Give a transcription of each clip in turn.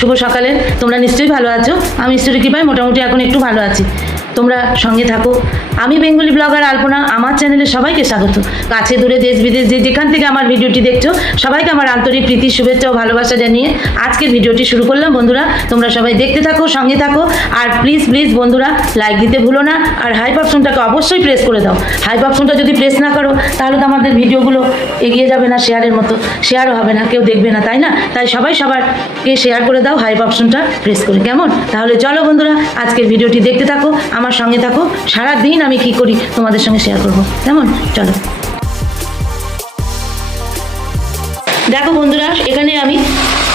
শুভ সকালে, তোমরা নিশ্চয়ই ভালো আছো। আমি ঈশ্বরের কৃপায় মোটামুটি এখন একটু ভালো আছি। তোমরা সঙ্গে থাকো। আমি বেঙ্গলি ব্লগার আলপনা, আমার চ্যানেলে সবাইকে স্বাগত। কাছে দূরে দেশ বিদেশ যেখান থেকে আমার ভিডিওটি দেখছো, সবাইকে আমার আন্তরিক প্রীতি, শুভেচ্ছা ও ভালোবাসা জানিয়ে আজকের ভিডিওটি শুরু করলাম। বন্ধুরা, তোমরা সবাই দেখতে থাকো, সঙ্গে থাকো। আর প্লিজ বন্ধুরা, লাইক দিতে ভুলো না। আর হাইপ অপশনটাকে অবশ্যই প্রেস করে দাও। হাইপ অপশনটা যদি প্রেস না করো, তাহলে তো আমাদের ভিডিওগুলো এগিয়ে যাবে না, শেয়ারের মতো শেয়ারও হবে না, কেউ দেখবে না, তাই না? তাই সবাই সবারকে শেয়ার করে দাও হাইপ অপশনটা প্রেস করে, কেমন? তাহলে চলো বন্ধুরা, আজকের ভিডিওটি দেখতে থাকো, আমার সঙ্গে থাকো। সারাদিন আমি কি করি তোমাদের সঙ্গে শেয়ার করবো, কেমন? চলো। দেখো বন্ধুরা, এখানে আমি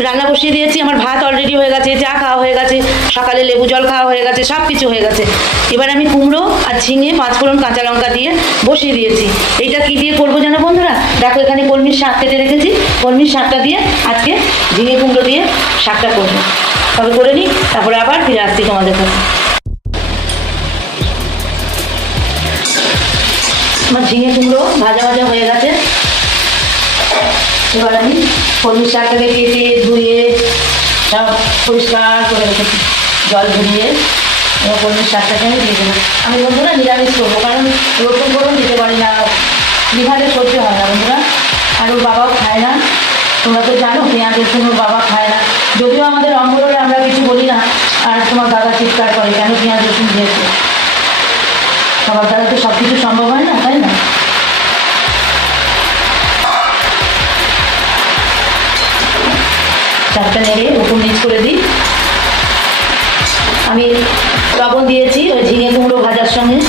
রান্না বসিয়ে দিয়েছি। আমার ভাত অলরেডি হয়ে গেছে, চা খাওয়া হয়ে গেছে, সকালে লেবু জল খাওয়া হয়ে গেছে, সব কিছু হয়ে গেছে। এবার আমি কুমড়ো আর ঝিঙে, পাঁচফোড়ন, কাঁচা লঙ্কা দিয়ে বসিয়ে দিয়েছি। এইটা কি দিয়ে করবো জানো বন্ধুরা? দেখো, এখানে কলমির শাক কেটে রেখেছি। কলমির শাকটা দিয়ে আজকে ঝিঙে কুমড়ো দিয়ে শাকটা করবো। তবে করে নিই, তারপরে আবার ফিরে আসছি তোমাদের কাছে। আমার ঝিঙে কুমড়ো ভাজা হয়ে গেছে। এবার আমি কলমির শাকটাকে কেটে ধুয়ে সব পরিষ্কার করে রেখেছি, জল ঝরিয়ে। এবার কলমির শাকটাকে আমি দিয়ে দেবো। আমি বন্ধুরা নিরামিষ করবো, কারণ রসুন ফোড়ন দিতে পারি না, লিভারে সহ্য হয় না বন্ধুরা। আর ওর বাবাও খায় না, তোমরা তো জানো পেঁয়াজ রসুন ওর বাবা খায় না। যদিও আমাদের অঙ্গরে আমরা কিছু বলি না, আর তোমার দাদা চিৎকার করে, কেন পেঁয়াজ রসুন দিয়েছে? সবার দ্বারা তো সব কিছু সম্ভব হয় না, তাই না? চারটা নেড়ে উপর নিচ করে দিই। আমি লবণ দিয়েছি ওই ঝিঙে কুমড়ো ভাজার সঙ্গে,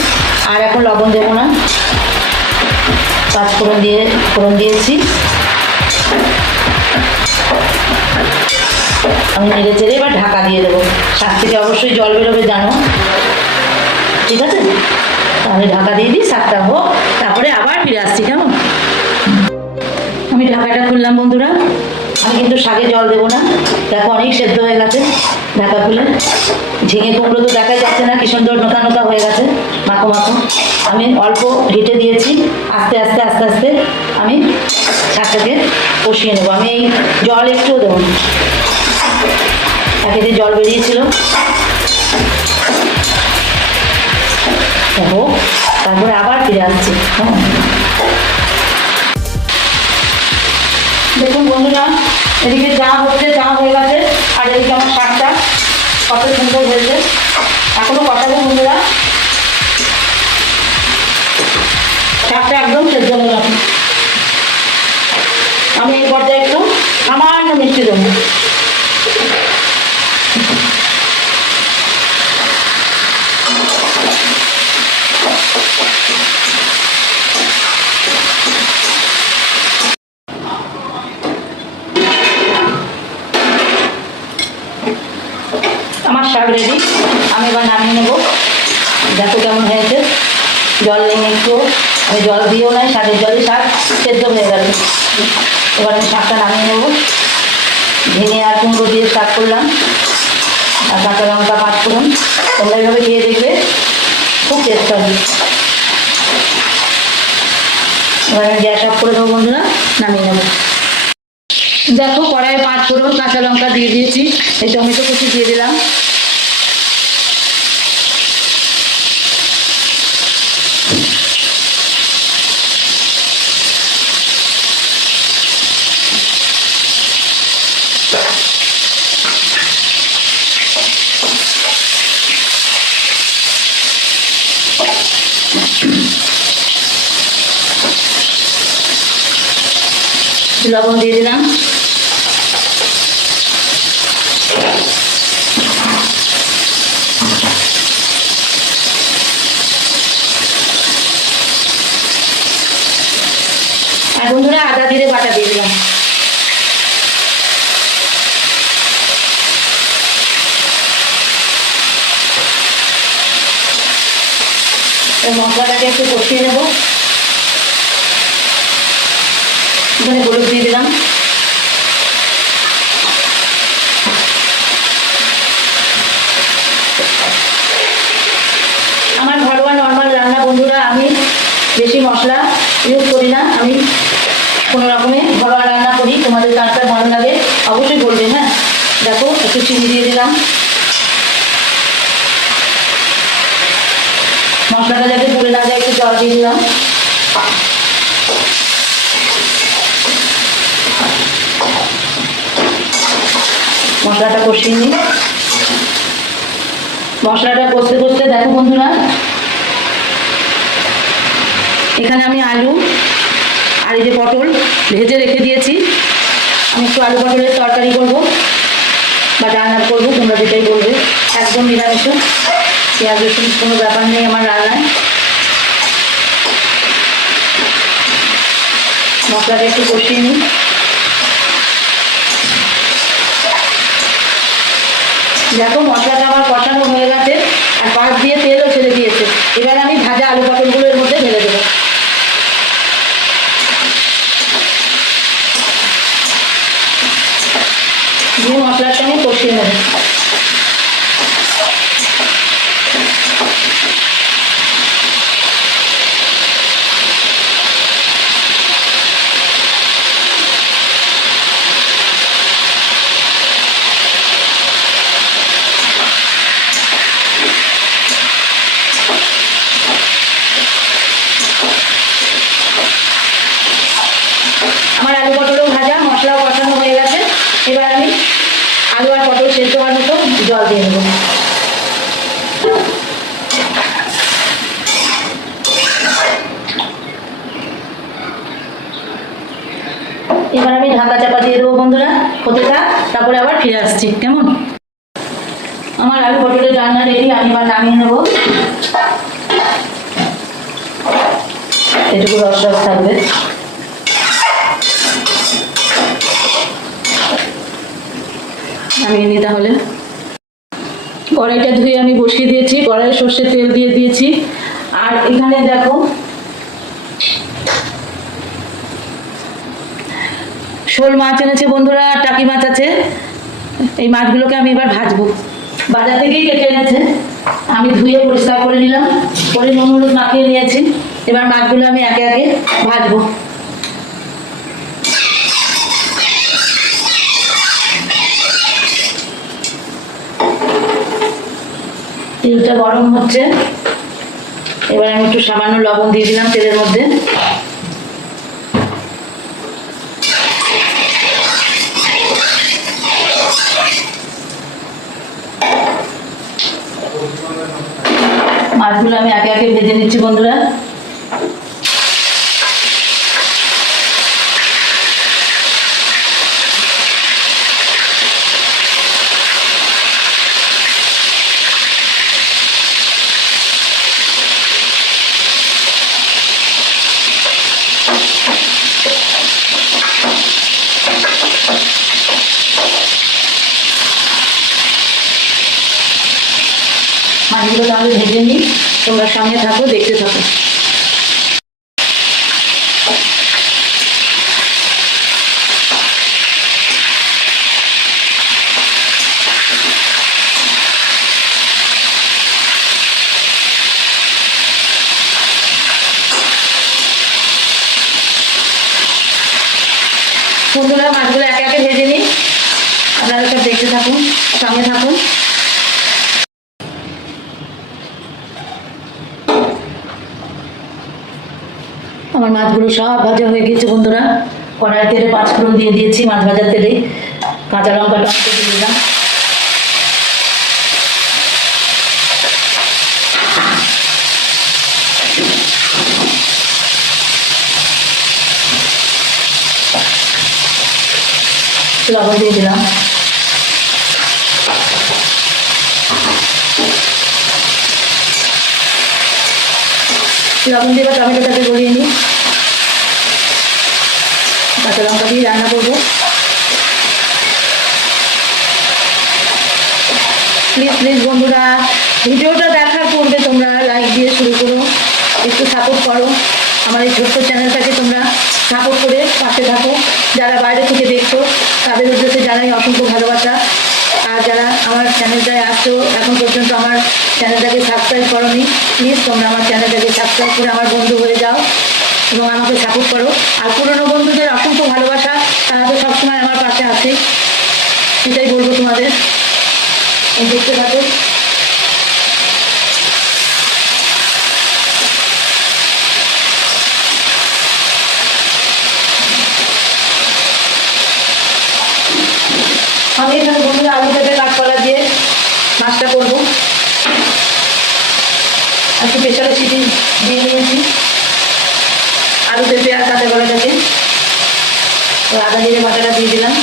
আর এখন লবণ দেবো না। পাঁচফোড়ন দিয়ে ফোড়ন দিয়েছি। আমি নেড়ে চেড়ে এবার ঢাকা দিয়ে দেবো। শাক থেকে অবশ্যই জল বেরোবে, জানো, ঠিক আছে? তাহলে ঢাকা দিয়ে দিই, শাকটা হোক, তারপরে আবার ফিরে আসছি, কেমন? আমি ঢাকাটা খুললাম বন্ধুরা। আমি কিন্তু শাকে জল দেবো না, দেখো অনেক সেদ্ধ হয়ে গেছে। ঢাকা খুলে ঝিঙে কুমড়ো তো দেখা যাচ্ছে না, কি সুন্দর নোটা নোটা হয়ে গেছে, মাখো মাখো। আমি অল্প হিটে দিয়েছি, আস্তে আস্তে আমি শাকটাকে কষিয়ে নেবো। আমি এই জল একটুও দেবো না, শাকে জল বেরিয়েছিল, দেখো। তারপরে আবার ফিরে আসছি। দেখুন বন্ধুরা, এদিকে চা হচ্ছে, চা হয়ে গেছে, আর এদিকে আমার শাকটা কত সুন্দর হয়েছে। এখনো কষাবো বন্ধুরা, শাকটা একদম সেদ্ধ হয়ে গেছে। আমি এই পর্যায়ে একটু সামান্য মিষ্টি দেবো। আমার শাক রেডি, আমি এবার নামিয়ে নেবো। দেখো কেমন হয়েছে, জল নেই একটু, আমি জল দিয়েও নাই, শাকের জলে শাক সেদ্ধ হয়ে গেছে। এবার আমি শাকটা নামিয়ে নেবো। ঝিঙে আর কুমড়ো দিয়ে শাক করলাম, আর কাঁচা লঙ্কা পাঁচফোড়ন। তোমরা এইভাবে খেয়ে দেখবে, খুব টেস্ট হবে। এবার আমি গ্যাস অফ করে দেবো বন্ধুরা, নামিয়ে নেবো। দেখো কড়াইয়ে পাঁচফোড়ন, কাঁচা লঙ্কা দিয়ে দিয়েছি, এই টমেটো কুচি দিয়ে দিলাম। লবণ দিয়ে দিলাম। আর বন্ধুরা আদা জিরে বাটা দিয়ে দিলাম। মশলাটাকে একটু কষিয়ে নেবো। এখানে হলুদ দিয়ে দিলাম, বেশি মশলা ইউজ করি না, আমি কোনো রকমে ঘরোয়া রান্না করি। তোমাদের কার কার ভালো লাগে অবশ্যই বলবে। হ্যাঁ, দেখো একটু চিনি দিয়ে দিলাম, মশলাটা যাতে পুড়ে না যায় একটু জল দিয়ে দিলাম। মশলাটা কষিয়ে নিই। মশলাটা কষতে কষতে দেখো বন্ধুরা, এখানে আমি আলু আর এই যে পটল ভেজে রেখে দিয়েছি। আমি একটু আলু পটলের তরকারি করবো বা রান্না করবো, তোমরা যেটাই বলবে। একদম নিরামিষ, পেঁয়াজ রসুন কোনো ব্যাপার নেই আমার রান্নায়। মশলাটা একটু কষিয়ে নিই। দেখো মশলাটা আমার কষানো হয়ে গেছে আর পাশ দিয়ে তেলও ছেড়ে দিয়েছে। এবার আমি ভাজা আলু পটলগুলো এর মধ্যে ঢেলে দেবো। দিয়ে মশলার সঙ্গে কষিয়ে নেব। আমার আলু পটলও ভাজা, মশলাও কষানো হয়ে গেছে। এবার আমি আলু আর পটল সেদ্ধ হওয়ার মতো জল দিয়ে নেব। এবার আমি ঢাকা চাপা দিয়ে দেবো বন্ধুরা, হতে থাক, তারপরে আবার ফিরে আসছি। কেমন? আমার আলু পটলের রান্না রেডি, আমি এবার নামিয়ে নেবো। এটুকু রস রস থাকবে। নামিয়ে নিই তাহলে। কড়াইটা ধুয়ে আমি বসিয়ে দিয়েছি, কড়াইয়ে সর্ষের তেল দিয়ে দিয়েছি। আর এখানে দেখো শোল মাছ এনেছে বন্ধুরা, টাকি মাছ আছে। এই মাছগুলোকে আমি এবার ভাজবো। বাজার থেকেই কেটে এনেছে, আমি ধুয়ে পরিষ্কার করে নিলাম, করে নুন হলুদ মাখিয়ে নিয়েছি। এবার মাছগুলো আমি একে একে ভাজবো। তেলটা গরম হচ্ছে, এবার আমি একটু সামান্য লবণ দিয়ে দিলাম তেলের মধ্যে। মাছগুলো আমি একে একে ভেজে নিচ্ছি বন্ধুরা। মাছগুলো তাহলে ভেজে নিই, তোমরা সঙ্গে থাকো, দেখতে থাকো। বন্ধুরা মাছগুলো একে একে ভেজে নিই, আপনারা সব দেখতে থাকুন, সঙ্গে থাকুন। আমার মাছগুলো সব ভাজা হয়ে গেছে বন্ধুরা। কড়াই তেলে 5 ফোড়ন দিয়ে দিয়েছি, মাছ ভাজার তেলে কাঁচা লঙ্কা টমেটো দিয়ে দিলাম। লবণ দিয়ে দিলাম। লবণ দিয়ে টমেটোটাকে গলিয়ে নিই। কাঁচা লঙ্কা দিয়ে রান্না করবো। প্লিজ প্লিজ বন্ধুরা, ভিডিওটা দেখার পূর্বে তোমরা লাইক দিয়ে শুরু করো, একটু সাপোর্ট করো। আমার এই ছোট্ট চ্যানেলটাকে তোমরা সাপোর্ট করে পাশে থাকো। যারা বাইরে থেকে দেখছো তাদের উদ্দেশ্যে জানাই অসংখ্য ভালোবাসা। আর যারা আমার চ্যানেলটায় আসছো এখন পর্যন্ত আমার চ্যানেলটাকে সাবস্ক্রাইব করোনি, প্লিজ তোমরা আমার চ্যানেলটাকে সাবস্ক্রাইব করে আমার বন্ধু হয়ে যাও এবং আমাকে সাপোর্ট করো। আর পুরনো বন্ধুদের অসংখ্য ভালোবাসা, তারা তো সবসময় আমার পাশে আছে, এটাই বলবো তোমাদের। দেখতে থাকো। আমি এখানে বন্ধুরা আলু পেঁপে কাঁচকলা দিয়ে মাছটা করবো। একটু প্রেশারে সিটি দিয়ে নিয়েছি আলু পেঁপে আর কাঁচাকলাটাকে। আদা জিরে বাটাটা দিয়ে দিলাম।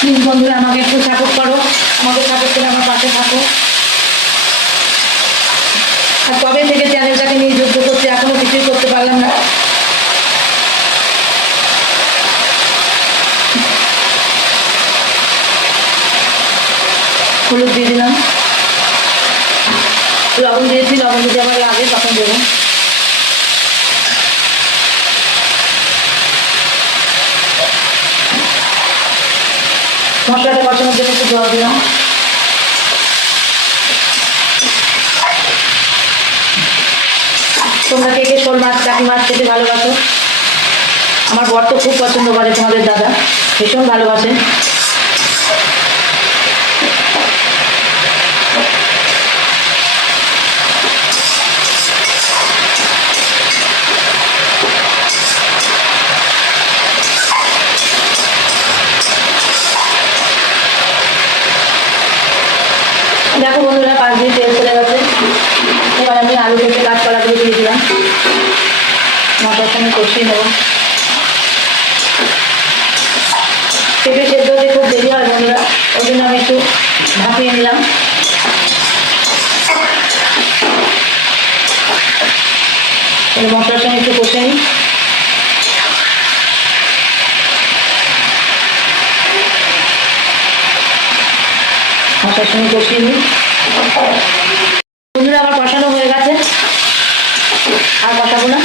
প্লিজ বন্ধুরা আমাকে একটু সাপোর্ট করো, আমাকে সাপোর্ট করে আমার পাশে থাকো। আর কবে থেকে চ্যানেলটাকে নিয়ে যুদ্ধ করতে, এখনো কিছুই করতে পারলাম না। হলুদ দিয়ে দিলাম, লবণ দিয়েছি, লবণ যদি আবার লাগে তখন দেবো। মশলাটা কষানোর জন্য একটু জল দিলাম। তোমরা কে কে শোল মাছ টাকি মাছ খেতে ভালোবাসো? আমার বর তো খুব পছন্দ করে, তোমাদের দাদা ভীষণ ভালোবাসে। দেখো বন্ধুরা, 5 মিনিট তেল চলে গেছে। এবার আমি আলু পেঁপে কাঁচকলাগুলো দিয়ে দিলাম, মশলার সঙ্গে কষিয়ে নেব। পেঁপে সেদ্ধ হতে খুব দেরি হয় বন্ধুরা, ওই জন্য আমি একটু ভাপিয়ে নিলাম। মশলার সঙ্গে একটু কষে নিই। মশলার সঙ্গে কষিয়ে নিই। বন্ধুরা আমার কষানো হয়ে গেছে, আর কষাবো না।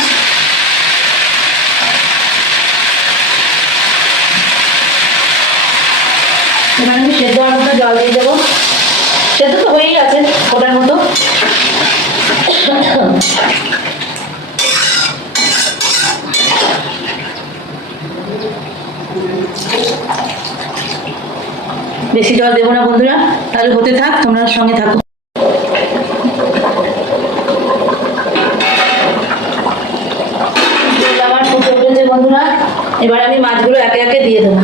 এখানে আমি সেদ্ধ হওয়ার মতো জল দিয়ে দেবো। সেদ্ধ তো হয়েই গেছে ওটার মতো। বেশি জল দেবো না বন্ধুরা, তাহলে হতে থাক, তোমরা সঙ্গে থাকো। আমার ফুটে উঠেছে বন্ধুরা, এবার আমি মাছগুলো একে একে দিয়ে দেবো।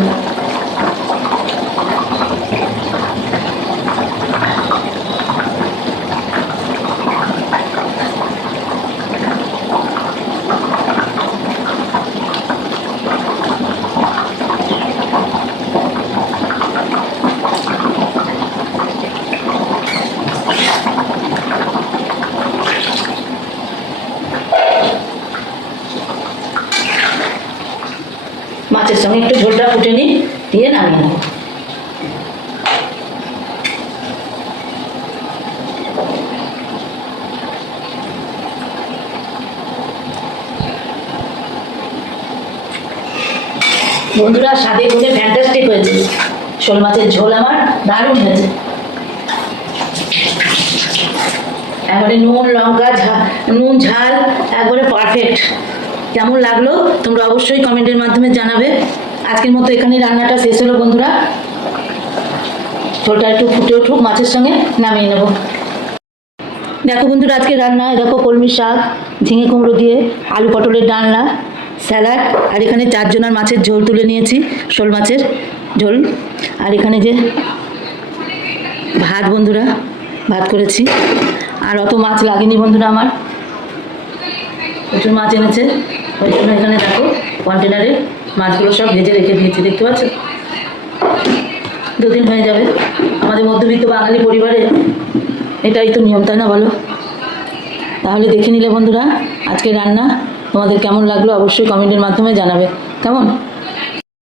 মাছের সঙ্গে একটু ঝোলটা ফুটে নিই, দিয়ে নামিয়ে নেব। বন্ধুরা স্বাদে গুণে ফ্যান্টাস্টিক হয়েছে, শোল মাছের ঝোল আমার দারুণ হয়েছে। একবারে নুন লঙ্কা নুন ঝাল একবারে পারফেক্ট। কেমন লাগলো তোমরা অবশ্যই কমেন্টের মাধ্যমে জানাবে। আজকের মতো এখানেই রান্নাটা শেষ হলো বন্ধুরা। ঝোলটা একটু ফুটে উঠুক, মাছের সঙ্গে নামিয়ে নেব। দেখো বন্ধুরা আজকে রান্না, দেখো কলমি শাক, ঝিঙে কুমড়ো দিয়ে আলু পটলের ডালনা, স্যালাড, আর এখানে 4 জনের মাছের ঝোল তুলে নিয়েছি, শোল মাছের ঝোল। আর এখানে যে ভাত বন্ধুরা, ভাত করেছি। আর অত মাছ লাগেনি বন্ধুরা, আমার প্রচুর মাছ এনেছে, ওই জন্য এখানে দেখো কন্টেনারে মাছগুলো সব ভেজে রেখে দিয়েছি, দেখতে পাচ্ছ। 2 দিন হয়ে যাবে। আমাদের মধ্যবিত্ত বাঙালি পরিবারে এটাই তো নিয়ম, তাই না বলো? তাহলে দেখে নিলে বন্ধুরা আজকে রান্না, তোমাদের কেমন লাগলো অবশ্যই কমেন্টের মাধ্যমে জানাবে। কেমন?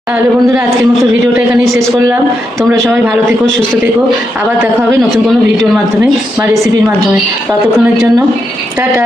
তাহলে বন্ধুরা আজকের মতো ভিডিওটা এখানেই শেষ করলাম। তোমরা সবাই ভালো থেকো, সুস্থ থেকো। আবার দেখা হবে নতুন কোনো ভিডিওর মাধ্যমে বা রেসিপির মাধ্যমে। ততক্ষণের জন্য টাটা।